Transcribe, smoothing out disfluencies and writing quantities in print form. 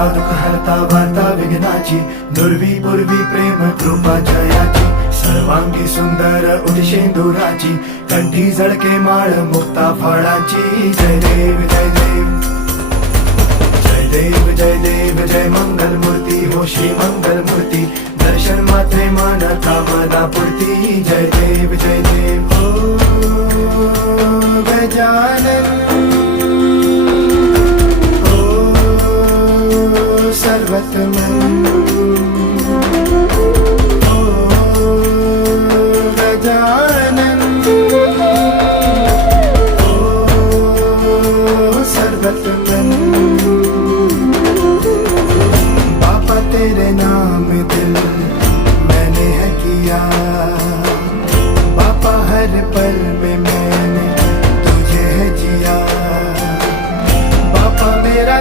हरता दुःख हरता वार्ता विघ्नाची, दुर्वी पूर्वी प्रेम कृपा जयाची, सर्वांगी सुंदर उदिशेंदुराची, कंठी झळके माळ मुक्ता फळाची. जय देव जय देव जय देव जय देव जय मंगल मूर्ती हो श्री मंगल मूर्ती, दर्शन मात्रे मन कामना पूर्ती. जय देव जय देव हो गजानन हो सर्वतमन.